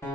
So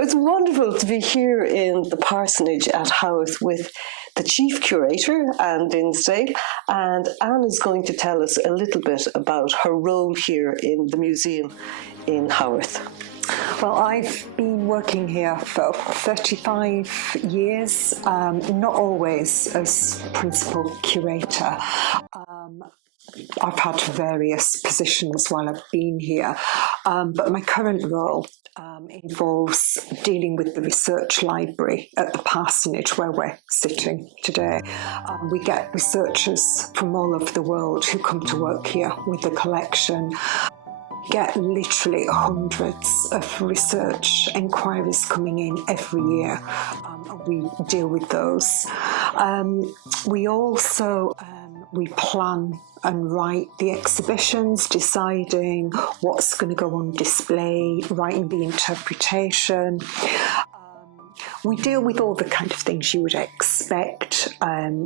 it's wonderful to be here in the Parsonage at Haworth with the Chief Curator, Anne Dinsdale, and Anne is going to tell us a little bit about her role here in the museum in Haworth. Well, I've been working here for 35 years, not always as principal curator. I've had various positions while I've been here, but my current role involves dealing with the research library at the Parsonage where we're sitting today. We get researchers from all over the world who come to work here with the collection. We get literally hundreds of research inquiries coming in every year, and we deal with those. We also we plan and write the exhibitions, deciding what's going to go on display, writing the interpretation. We deal with all the kind of things you would expect,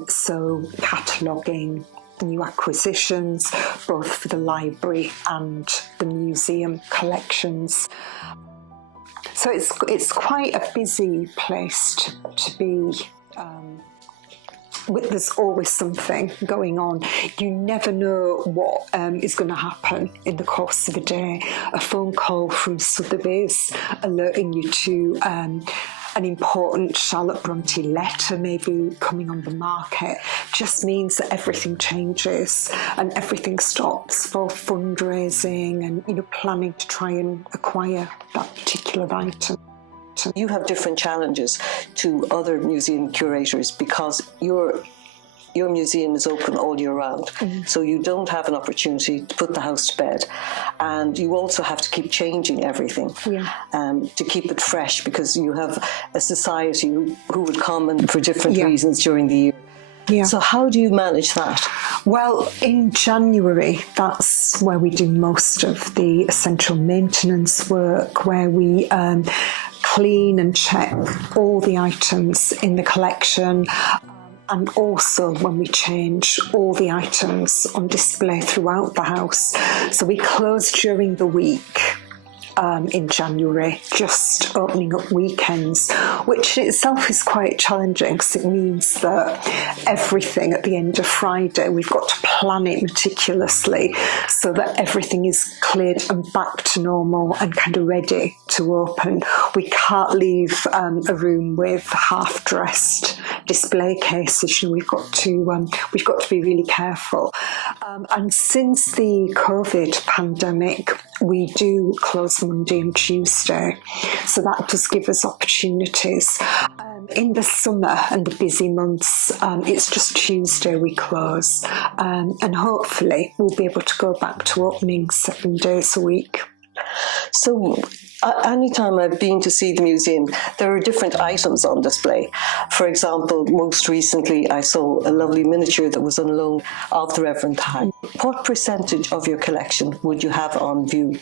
so cataloguing, new acquisitions, both for the library and the museum collections. So it's quite a busy place to be. There's always something going on. You never know what is going to happen in the course of a day. A phone call from Sotheby's alerting you to an important Charlotte Bronte letter maybe coming on the market just means that everything changes and everything stops for fundraising and planning to try and acquire that particular item. You have different challenges to other museum curators because your museum is open all year round, so you don't have an opportunity to put the house to bed, and you also have to keep changing everything to keep it fresh, because you have a society who would come and for different reasons during the year. Yeah. So how do you manage that? Well, in January, that's where we do most of the essential maintenance work, where we clean and check all the items in the collection, and also when we change all the items on display throughout the house. So we close during the week in January, just opening up weekends, which in itself is quite challenging because it means that everything at the end of Friday, we've got to plan it meticulously so that everything is cleared and back to normal and kind of ready to open. We can't leave a room with half-dressed display cases. We've got to be really careful. And since the COVID pandemic, we do close Monday and Tuesday, so that does give us opportunities. In the summer and the busy months, it's just Tuesday we close, and hopefully we'll be able to go back to opening 7 days a week. So anytime I've been to see the museum, there are different items on display. For example, most recently I saw a lovely miniature that was on loan of the Reverend High. What percentage of your collection would you have on view?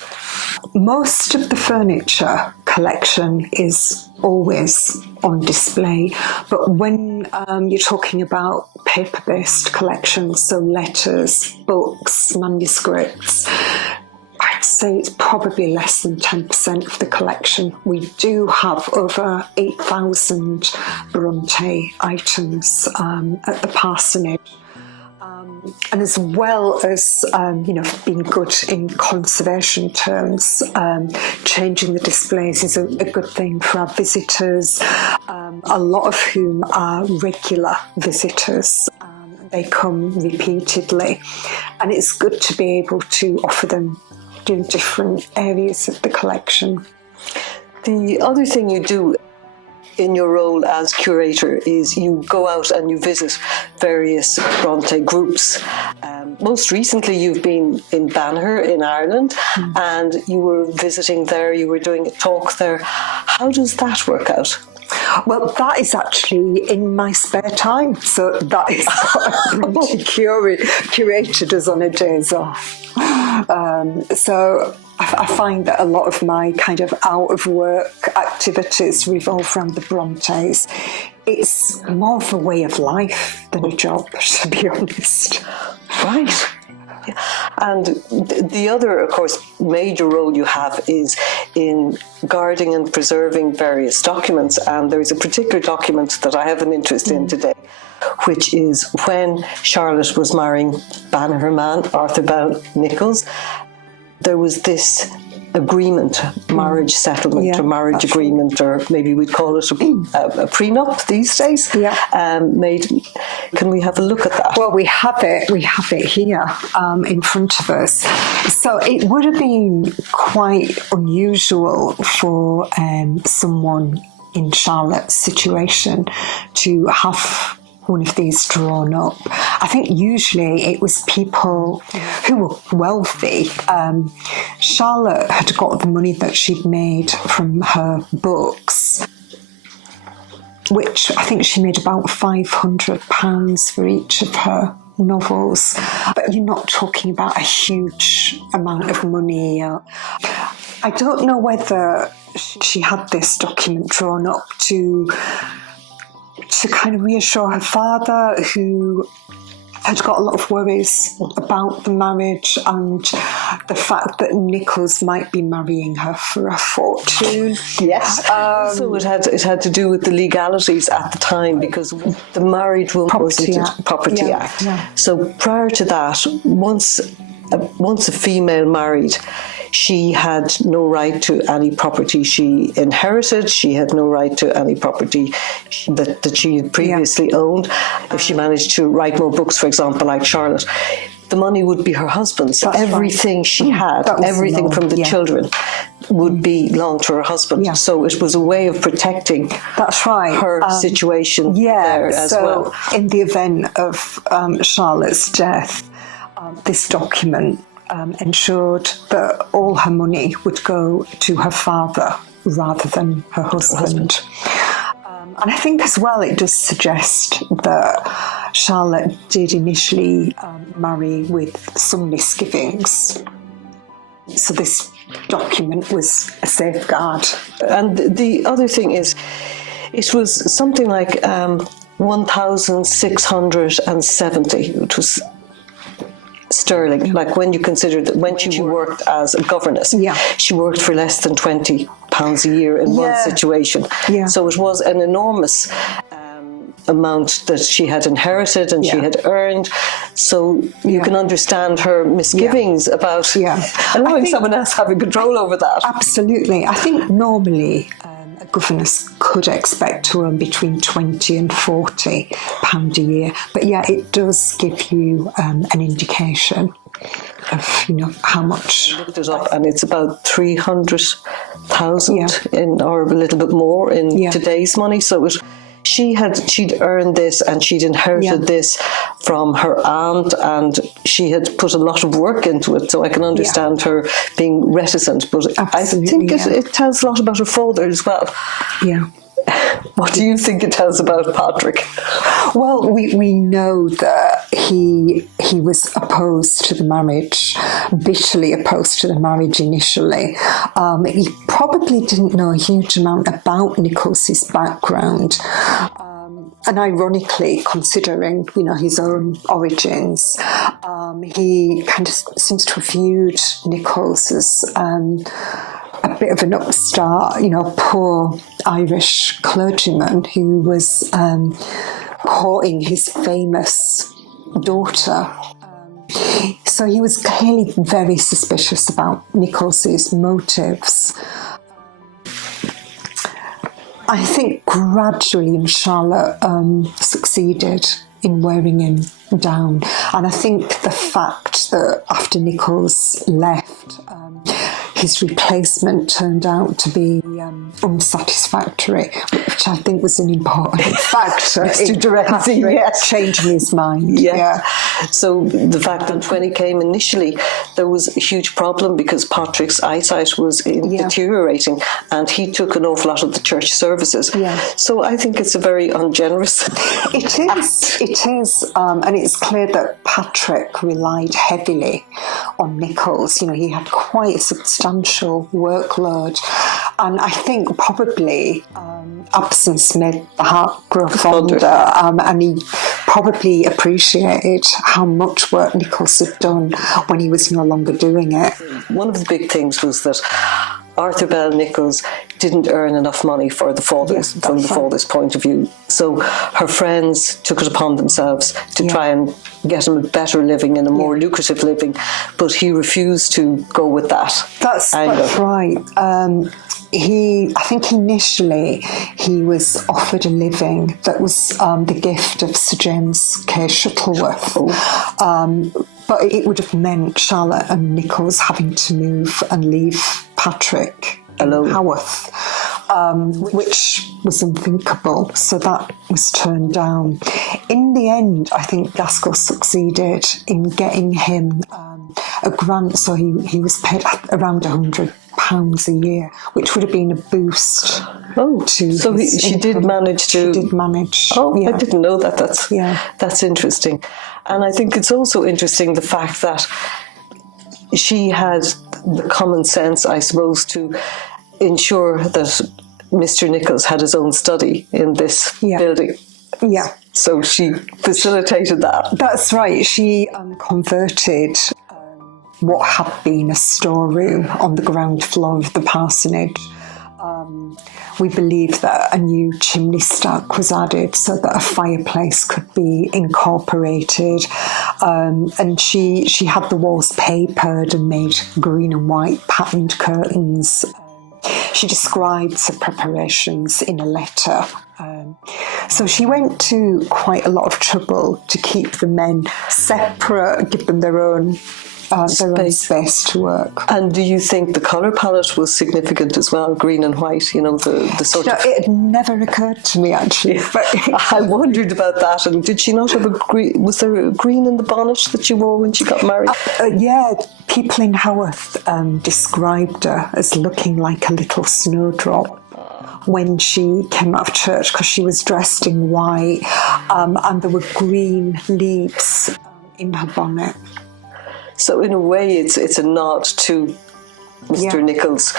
Most of the furniture collection is always on display, but when you're talking about paper-based collections, so letters, books, manuscripts, I'd say it's probably less than 10% of the collection. We do have over 8,000 Bronte items at the Parsonage. And as well as being good in conservation terms, changing the displays is a good thing for our visitors, a lot of whom are regular visitors. They come repeatedly, and it's good to be able to offer them different areas of the collection. The other thing you do in your role as curator is you go out and you visit various Bronte groups. Most recently you've been in Banner in Ireland, and you were visiting there, you were doing a talk there. How does that work out? Well, that is actually in my spare time. So that is what a Bronte curator does on her days off. So I find that a lot of my kind of out of work activities revolve around the Brontes. It's more of a way of life than a job, to be honest. Right. And the other, of course, major role you have is in guarding and preserving various documents. And there's a particular document that I have an interest in today, which is when Charlotte was marrying Banagher man, Arthur Bell Nicholls. There was this agreement, marriage settlement or marriage agreement, or maybe we'd call it a prenup these days. Made. Can we have a look at that? Well, we have it here in front of us. So it would have been quite unusual for someone in Charlotte's situation to have one of these drawn up. I think usually it was people who were wealthy. Charlotte had got the money that she'd made from her books, which I think she made about £500 for each of her novels. But you're not talking about a huge amount of money. I don't know whether she had this document drawn up to kind of reassure her father, who had got a lot of worries about the marriage and the fact that Nicholls might be marrying her for a fortune. Yes. So it had to do with the legalities at the time, because the Married Woman Property Act. So prior to that, once a female married, she had no right to any property she inherited. She had no right to any property that she had previously owned. If she managed to write more books, for example, like Charlotte, the money would be her husband's. So everything she had, everything from the children, would belong to her husband. So it was a way of protecting her situation there as well. In the event of Charlotte's death, this document ensured that all her money would go to her father rather than her husband. And I think as well it does suggest that Charlotte did initially marry with some misgivings. So this document was a safeguard. And the other thing is, it was something like 1,670, which was sterling, like when you consider that when she worked as a governess, she worked for less than £20 a year in one situation. So it was an enormous amount that she had inherited and she had earned. So you can understand her misgivings about allowing someone else having control over that. Absolutely. I think normally a governess could expect to earn between £20 and £40 a year, but it does give you an indication of how much. I looked it up, and it's about 300,000 or a little bit more in today's money. So she'd earned this, and she'd inherited this from her aunt, and she had put a lot of work into it. So I can understand her being reticent, but I think it tells a lot about her father as well. What do you think it tells about Patrick? Well, we know that he was opposed to the marriage, bitterly opposed to the marriage initially. He probably didn't know a huge amount about Nicholls' background. And ironically, considering, his own origins, he kind of seems to have viewed Nicholls as a bit of an upstart, poor Irish clergyman who was courting his famous daughter. So he was clearly very suspicious about Nicholls' motives. I think gradually Charlotte succeeded in wearing him down. And I think the fact that after Nicholls left, his replacement turned out to be unsatisfactory, which I think was an important factor in changing his mind. Yeah. So the fact that when he came initially, there was a huge problem because Patrick's eyesight was deteriorating, and he took an awful lot of the church services. Yeah. So I think it's a very ungenerous. It is, and it's clear that Patrick relied heavily on Nicholls. You know, he had quite a substantial workload, and I think probably absence made the heart grow fonder, and he probably appreciated how much work Nicholls had done when he was no longer doing it. One of the big things was that Arthur Bell Nicholls didn't earn enough money for the fathers, from the father's point of view. So her friends took it upon themselves to try and get him a better living and a more lucrative living, but he refused to go with that. That's right. I think initially he was offered a living that was the gift of Sir James K. Shuttleworth. But it would have meant Charlotte and Nicholls having to move and leave Patrick alone in Haworth, which was unthinkable. So that was turned down. In the end, I think Gaskell succeeded in getting him a grant, so he was paid around £100 a year, which would have been a boost. She did manage. Oh, I didn't know that. That's interesting. And I think it's also interesting the fact that she had the common sense, I suppose, to ensure that Mr. Nicholls had his own study in this building. Yeah. So she facilitated that. That's right. She converted what had been a storeroom on the ground floor of the parsonage. We believe that a new chimney stack was added so that a fireplace could be incorporated. And she had the walls papered and made green and white patterned curtains. She describes the preparations in a letter. So she went to quite a lot of trouble to keep the men separate, give them their own space to work. And do you think the colour palette was significant as well, green and white, you know, the sort of... It had never occurred to me, actually. But I wondered about that. And did she not have a green... Was there a green in the bonnet that she wore when she got married? Yeah, people in Haworth described her as looking like a little snowdrop when she came out of church, because she was dressed in white, and there were green leaves in her bonnet. So in a way, it's a nod to Mr. Nicholls'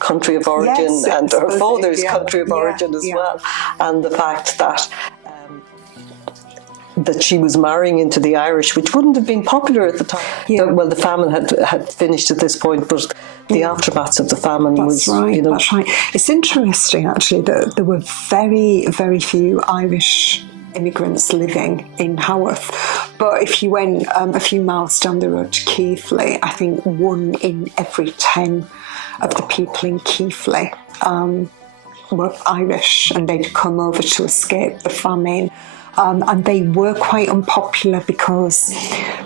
country of origin and her father's country of origin as well, and the fact that that she was marrying into the Irish, which wouldn't have been popular at the time. Well, the famine had finished at this point, but the aftermaths of the famine was, you know... That's right. It's interesting, actually, that there were very, very few Irish immigrants living in Haworth, but if you went a few miles down the road to Keighley, I think 1 in every 10 of the people in Keighley were Irish, and they'd come over to escape the famine. And they were quite unpopular because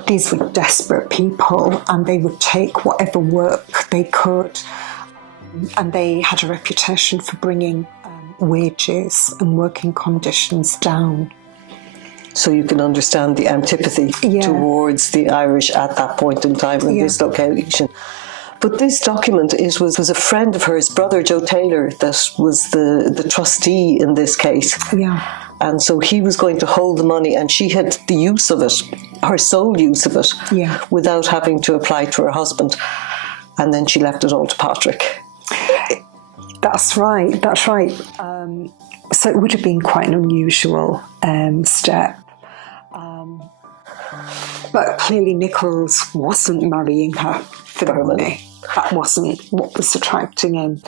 these were desperate people, and they would take whatever work they could, and they had a reputation for bringing wages and working conditions down. So you can understand the antipathy towards the Irish at that point in time in this location. But this document, it was a friend of hers, brother Joe Taylor, that was the trustee in this case. Yeah. And so he was going to hold the money, and she had the use of it, her sole use of it, without having to apply to her husband. And then she left it all to Patrick. That's right. So it would have been quite an unusual step. But clearly Nicholls wasn't marrying her for the money. That wasn't what was attracting him.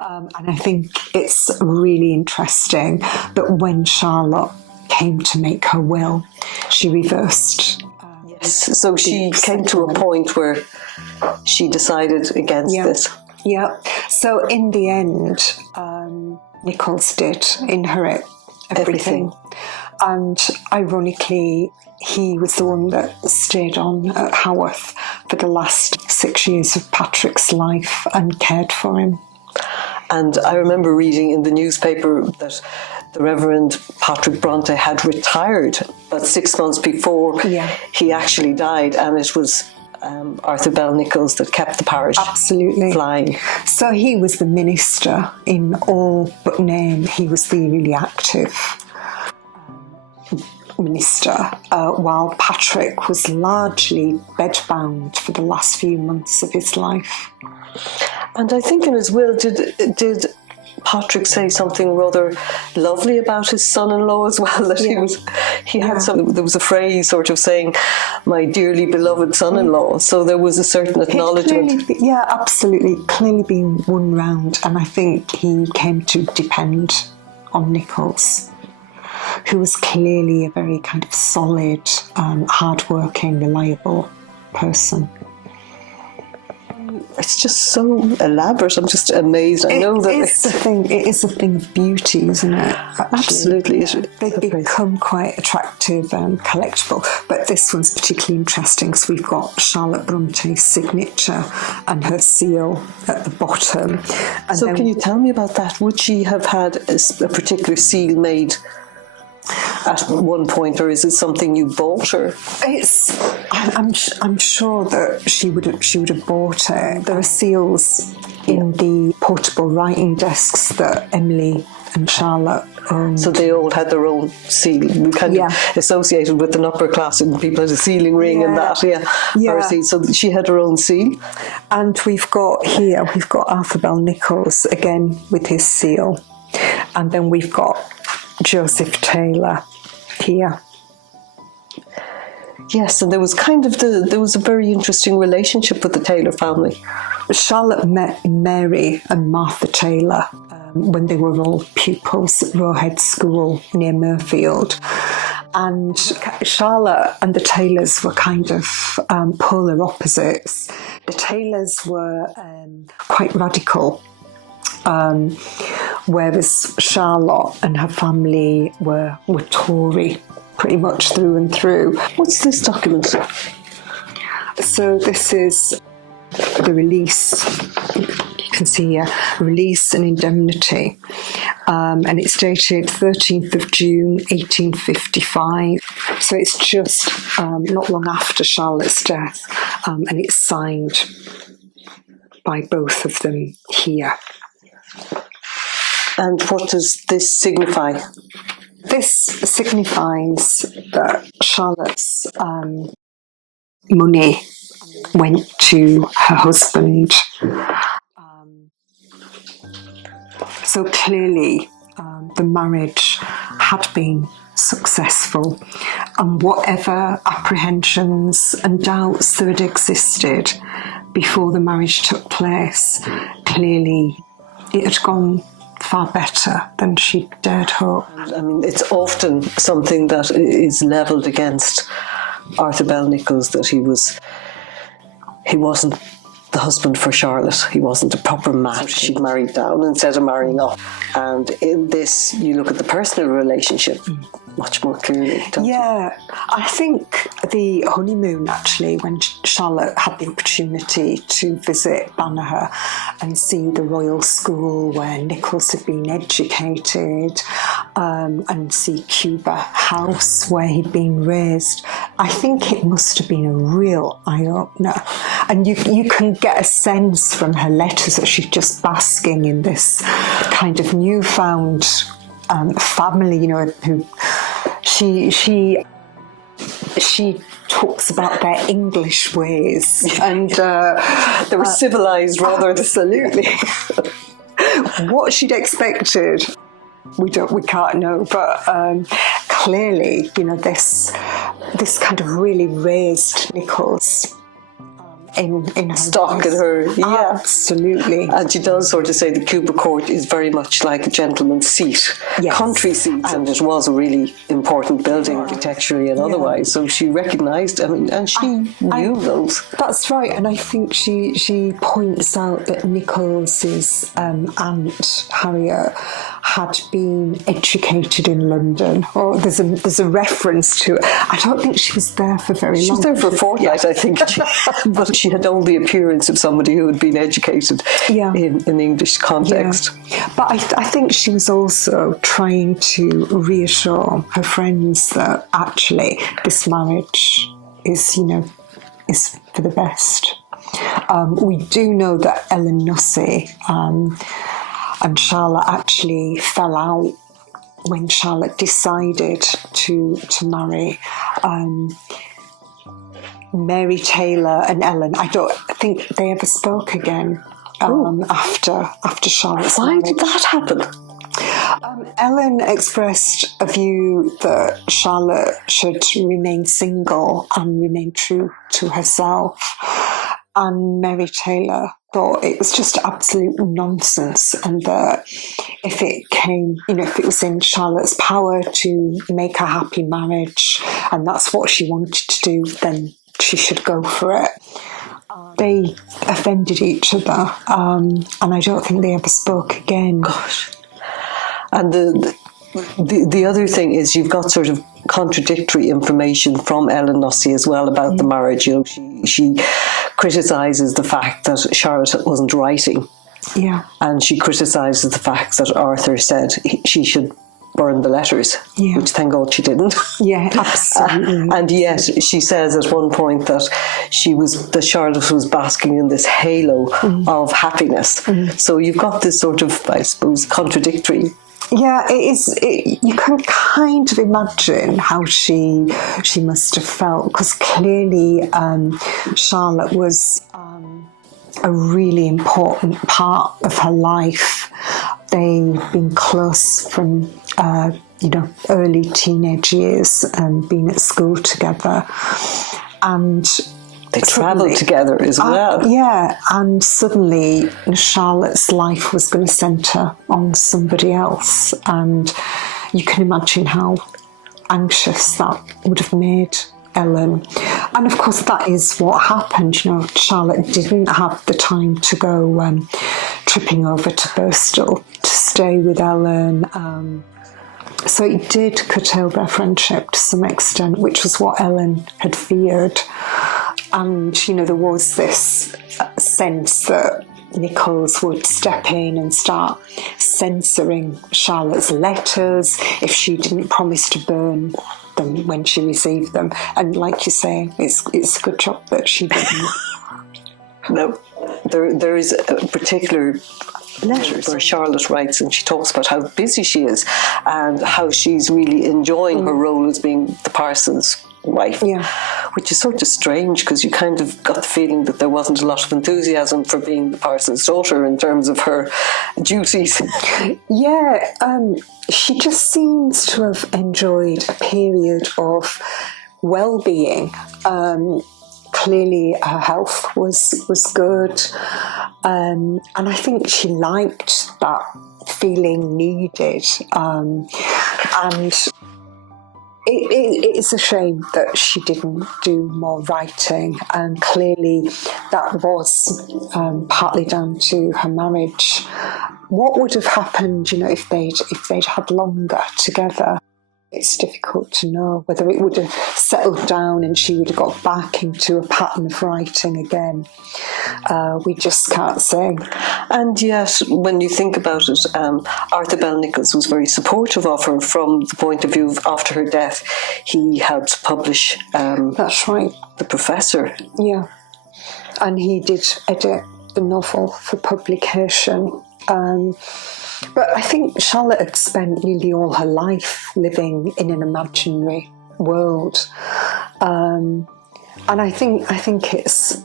And I think it's really interesting that when Charlotte came to make her will, she reversed. So she came to a point where she decided against this. Yeah. So in the end, Nicholls did inherit everything. And ironically, he was the one that stayed on at Haworth for the last 6 years of Patrick's life and cared for him. And I remember reading in the newspaper that the Reverend Patrick Bronte had retired about 6 months before he actually died, and it was Arthur Bell Nicholls that kept the parish flying. So he was the minister in all but name. He was the really active minister, while Patrick was largely bedbound for the last few months of his life. And I think in his will, did Patrick say something rather lovely about his son-in-law as well? That he had something. There was a phrase sort of saying, "My dearly beloved son-in-law." So there was a certain acknowledgement. Absolutely, clearly being won round, and I think he came to depend on Nicholls, who was clearly a very kind of solid, hard-working, reliable person. It's just so elaborate. I'm just amazed. I know that it's a thing. It is a thing of beauty, isn't it? Actually. Absolutely, they become quite attractive and collectible. But this one's particularly interesting because we've got Charlotte Bronte's signature and her seal at the bottom. And so, can you tell me about that? Would she have had a particular seal made at one point, or is it something you bought her? I'm sure that she would have bought it. There are seals in the portable writing desks that Emily and Charlotte owned. So they all had their own seal. We kind of associated with an upper class, and people had a sealing ring and that. So she had her own seal. And we've got Arthur Bell Nicholls again with his seal, and then we've got Joseph Taylor here. Yes, and there was a very interesting relationship with the Taylor family. Charlotte met Mary and Martha Taylor when they were all pupils at Roehead School near Mirfield. And Charlotte and the Taylors were kind of polar opposites. The Taylors were quite radical, whereas Charlotte and her family were Tory, pretty much through and through. What's this document? So this is the release. You can see here, release and indemnity, and it's dated 13th of June 1855. So it's just not long after Charlotte's death, and it's signed by both of them here. And what does this signify? This signifies that Charlotte's money went to her husband. So clearly the marriage had been successful, and whatever apprehensions and doubts that had existed before the marriage took place, clearly it had gone far better than she dared hope. I mean, it's often something that is levelled against Arthur Bell Nicholls, that he wasn't the husband for Charlotte. He wasn't a proper match. She'd married down instead of marrying up. And in this, you look at the personal relationship much more clearly, don't you? Yeah, I think the honeymoon, actually, when Charlotte had the opportunity to visit Banagher and see the royal school where Nicholls had been educated, and see Cuba House where he'd been raised, I think it must have been a real eye-opener. And you can get a sense from her letters that she's just basking in this kind of newfound family, you know, who she talks about their English ways, and they were civilised rather. Absolutely. What she'd expected, we can't know, but clearly, you know, this kind of really raised Nicholls in her stock in her, absolutely. And she does sort of say the Cuba Court is very much like a gentleman's seat, country seat, and it was a really important building architecturally and otherwise. So she recognised, I mean, and she knew those. That's right, and I think she points out that Nichols's aunt Harriet had been educated in London, or there's a reference to it. I don't think she was there for very long. She was there for a fortnight, I think, but she had all the appearance of somebody who had been educated in an English context. Yeah. But I think she was also trying to reassure her friends that actually this marriage is for the best. We do know that Ellen Nussey and Charlotte actually fell out when Charlotte decided to marry Mary Taylor and Ellen. I don't think they ever spoke again after Charlotte's marriage. Why did that happen? Ellen expressed a view that Charlotte should remain single and remain true to herself. And Mary Taylor thought it was just absolute nonsense, and that if it was in Charlotte's power to make a happy marriage, and that's what she wanted to do, then she should go for it. They offended each other, and I don't think they ever spoke again. Gosh. And the other thing is you've got sort of contradictory information from Ellen Nussey as well about the marriage. She criticises the fact that Charlotte wasn't writing. Yeah. And she criticises the fact that Arthur said she should burn the letters, which thank God she didn't. Yeah, absolutely. And yet she says at one point that Charlotte was basking in this halo of happiness. So you've got this sort of, I suppose, contradictory. Yeah, it is. You can kind of imagine how she must have felt, because clearly Charlotte was a really important part of her life. They've been close from early teenage years and been at school together, and they travelled together as well. And suddenly Charlotte's life was going to centre on somebody else, and you can imagine how anxious that would have made Ellen. And of course that is what happened. Charlotte didn't have the time to go tripping over to Bristol to stay with Ellen. So it did curtail their friendship to some extent, which was what Ellen had feared. And, there was this sense that Nicholls would step in and start censoring Charlotte's letters if she didn't promise to burn them when she received them. And like you say, it's a good job that she didn't. No, there is a particular letters where Charlotte writes, and she talks about how busy she is and how she's really enjoying her role as being the parson's wife, which is sort of strange, because you kind of got the feeling that there wasn't a lot of enthusiasm for being the parson's daughter in terms of her duties. She just seems to have enjoyed a period of well-being. Clearly her health was good, and I think she liked that feeling needed, and it is a shame that she didn't do more writing, and clearly that was partly down to her marriage. What would have happened, if they'd had longer together? It's difficult to know whether it would have settled down and she would have got back into a pattern of writing again. We just can't say. And yet, when you think about it, Arthur Bell Nicholls was very supportive of her from the point of view of after her death. He helped publish That's right. The Professor. Yeah. And he did edit the novel for publication. But I think Charlotte had spent nearly all her life living in an imaginary world, and I think it's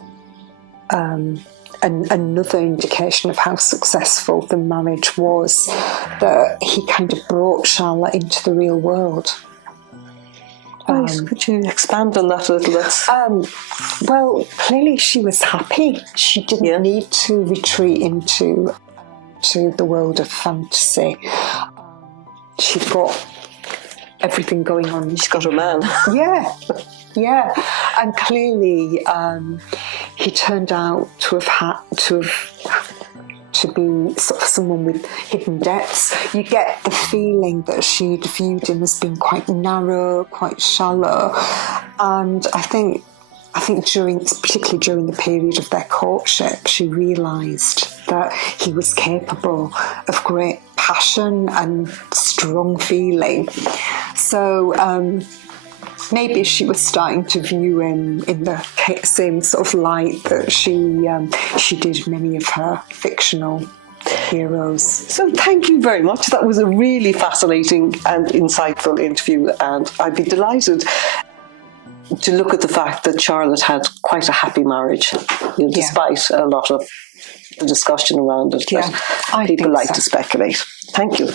another indication of how successful the marriage was, that he kind of brought Charlotte into the real world. Could you expand on that a little bit? Well, clearly she was happy. She didn't need to retreat into the world of fantasy. She'd got everything going on. She's got a man. Yeah. And clearly he turned out to to be sort of someone with hidden depths. You get the feeling that she'd viewed him as being quite narrow, quite shallow, and I think particularly during the period of their courtship, she realised that he was capable of great passion and strong feeling. So maybe she was starting to view him in the same sort of light that she did many of her fictional heroes. So thank you very much. That was a really fascinating and insightful interview, and I'd be delighted to look at the fact that Charlotte had quite a happy marriage, despite a lot of the discussion around it. Yeah, People like to speculate. Thank you.